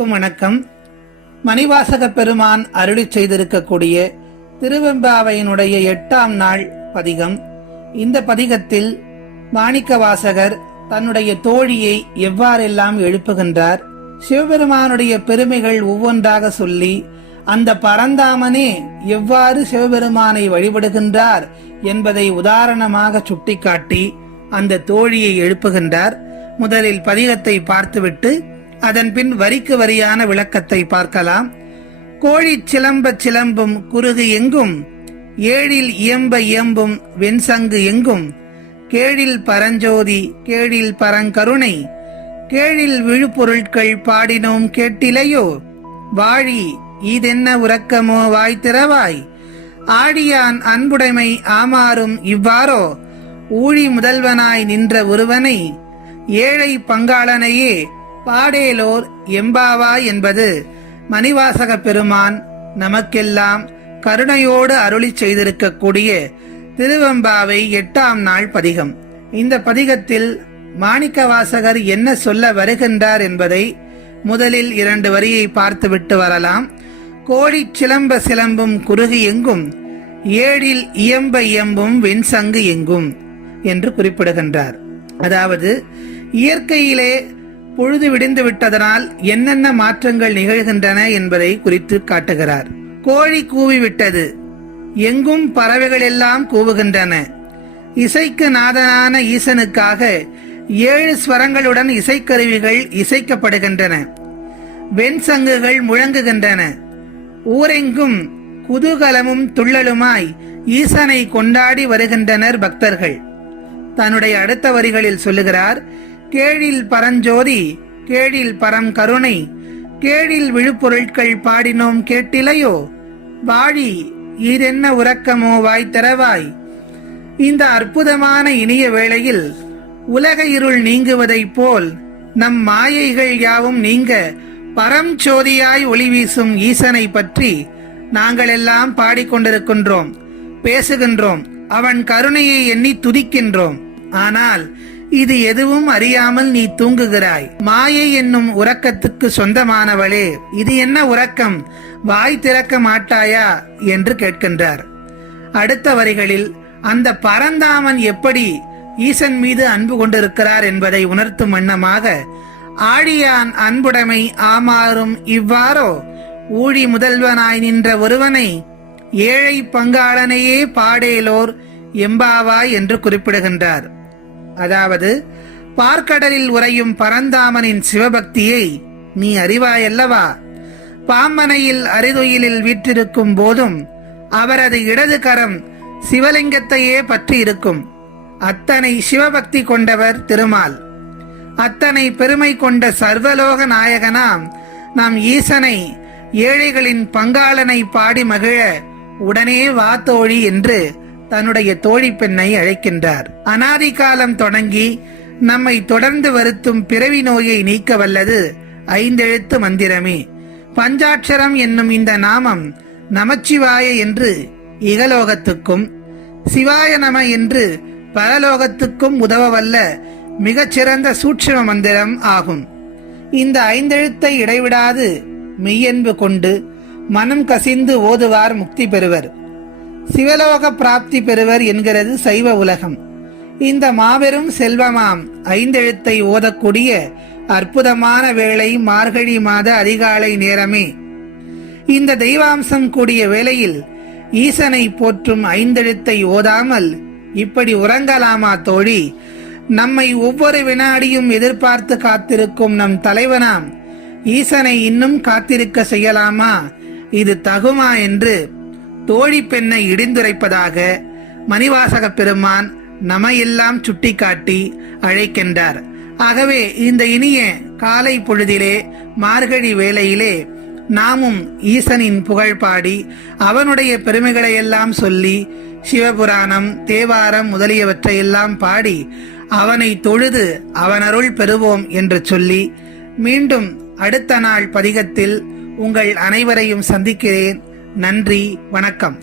அனைவருக்கும் வணக்கம். மணிவாசக பெருமான் அருளி செய்திருக்கக்கூடிய திருவெம்பாவையினுடைய 8ஆம் நாள் பதிகம். இந்த பதிகத்தில் மாணிக்கவாசகர் தன்னுடைய தோழியை எவ்வாறெல்லாம் எழுப்புகின்றார், சிவபெருமானுடைய பெருமைகள் ஒவ்வொன்றாக சொல்லி அந்த பரந்தாமனே எவ்வாறு சிவபெருமானை வழிபடுகின்றார் என்பதை உதாரணமாக சுட்டிக்காட்டி அந்த தோழியை எழுப்புகின்றார். முதலில் பதிகத்தை பார்த்துவிட்டு அதன் பின் வரிக்கு வரியான விளக்கத்தை பார்க்கலாம். கோழி சிலம்ப சிலம்பும் குருகு எங்கும், ஏழில் இயம்ப இயம்பும் வெண்சங்கு எங்கும், கேழில் பரஞ்சோதி கேழில் பரங்கருணை, கேழில் விழுப்பொருட்கள் பாடினோம் கேட்டிலையோ, வாழி இதென்ன உறக்கமோ வாய் திறவாய், ஆடியான் அன்புடைமை ஆமாறும் இவ்வாறோ, ஊழி முதல்வனாய் நின்ற ஒருவனை, ஏழை பங்காளனையே பாடேலோர் எம்பாவாய் என்பது மணிவாசக பெருமான் நமக்கெல்லாம் கருணையோடு அருளி செய்திருக்கக்கூடிய திருவெம்பாவை 8ஆம் நாள் பதிகம். இந்த பதிகத்தில் மாணிக்கவாசகர் என்ன சொல்ல வருகின்றார் என்பதை முதலில் 2 வரியை பார்த்துவிட்டு வரலாம். கோழி சிலம்ப சிலம்பும் குருகு எங்கும், ஏழில் இயம்ப இயம்பும் வெண்சங்கு எங்கும் என்று குறிப்பிடுகின்றார். அதாவது இயற்கையிலே பொழுது விடிந்து விட்டதனால் என்னென்ன மாற்றங்கள் நிகழ்கின்றன என்பதை குறித்து காட்டுகிறார். கோழி கூவிவிட்டது, எங்கும் பறவைகள் எல்லாம் கூவுகின்றன. இசைக்கு நாதனான ஈசனுக்காக 7 ஸ்வரங்களுடன் இசைக்கருவிகள் இசைக்கப்படுகின்றன. வெண்சங்குகள் முழங்குகின்றன. ஊரெங்கும் குதூகலமும் துள்ளலுமாய் ஈசனை கொண்டாடி வருகின்றனர் பக்தர்கள். தன்னுடைய அடுத்த வரிகளில் சொல்லுகிறார், கேழில் பரஞ்சோதி கேழில் பரம் கருணை, கேழில் விழுப்பொருட்கள் பாடினோம் கேட்டிலையோ, வாழி இதென்ன உறக்கமோ வாய் திறவாய். இந்த அற்புதமான இனிய வேளையில் உலக இருள் நீங்குவதைப் போல் நம் மாயைகள் யாவும் நீங்க பரம் சோதியாய் ஒளி வீசும் ஈசனை பற்றி நாங்கள் எல்லாம் பாடிக்கொண்டிருக்கின்றோம், பேசுகின்றோம், அவன் கருணையை எண்ணி துதிக்கின்றோம். ஆனால் இது எதுவும் அறியாமல் நீ தூங்குகிறாய். மாயை என்னும் உறக்கத்துக்கு சொந்தமானவளே, இது என்ன உறக்கம், வாய் திறக்க மாட்டாயா என்று கேட்கின்றார். அடுத்த வரிகளில் அந்த பரந்தாமன் எப்படி ஈசன் மீது அன்பு கொண்டிருக்கிறார் என்பதை உணர்த்தும் வண்ணமாக, ஆழியான் அன்புடைமை ஆமாறும் இவ்வாறோ, ஊழி முதல்வனாய் நின்ற ஒருவனை, ஏழை பங்காளனையே பாடேலோர் எம்பாவாய் என்று குறிப்பிடுகின்றார். அதாவது பார்க்கடலில் உறையும் பரந்தாமனின் சிவபக்தியை நீ அறிவாயல்லவா. பாம்பனையில் அரிதுயிலில் வீற்றிருக்கும் போதும் அவரது இடது கரம் சிவலிங்கத்தையே பற்றி இருக்கும். அத்தனை சிவபக்தி கொண்டவர் திருமால். அத்தனை பெருமை கொண்ட சர்வலோக நாயகனாம் நாம் ஈசனை, ஏழைகளின் பங்காளனை பாடி மகிழ உடனே வா தோழி என்று தன்னுடைய தோழி பெண்ணை அழைக்கின்றார். அனாதி காலம் தொடங்கி நம்மை தொடர்ந்து வருத்தும் பிறவி நோயை நீக்க வல்லது 5 எழுத்து மந்திரமே. பஞ்சாட்சரம் என்னும் இந்த நாமம் நமச்சிவாய என்று இகலோகத்துக்கும், சிவாய நம என்று பரலோகத்துக்கும் உதவவல்ல மிகச்சிறந்த சூட்சும மந்திரம் ஆகும். இந்த 5 எழுத்தை இடைவிடாது மெய்யன்பு கொண்டு மனம் கசிந்து ஓதுவார் முக்தி பெறுவர், சிவலோக பிராப்தி பெறுவர் என்கிறது சைவ உலகம். இந்த மாபெரும் செல்வமாம் 5 எழுத்தை ஓதக்கூடிய அற்புதமான வேளை மார்கழி மாத அதிகாலை நேரமே. இந்த தெய்வாம்சம் கூடிய வேளையில் ஈசனை போற்றும் 5 எழுத்தை ஓதாமல் இப்படி உறங்கலாமா தோழி? நம்மை ஒவ்வொரு வினாடியும் எதிர்பார்த்து காத்திருக்கும் நம் தலைவனாம் ஈசனை இன்னும் காத்திருக்க செய்யலாமா? இது தகுமா என்று தோழி பெண்ணை இடிந்துரைப்பதாக மணிவாசக பெருமான் நமையெல்லாம் சுட்டிக்காட்டி அழைக்கின்றார். ஆகவே இந்த இனிய காலை பொழுதிலே மார்கழி வேளையிலே நாமும் ஈசனின் புகழ் பாடி அவனுடைய பெருமைகளை எல்லாம் சொல்லி சிவபுராணம், தேவாரம் முதலியவற்றையெல்லாம் பாடி அவனை தொழுது அவனருள் பெறுவோம் என்று சொல்லி மீண்டும் அடுத்த நாள் பதிகத்தில் உங்கள் அனைவரையும் சந்திக்கிறேன். நன்றி, வணக்கம்.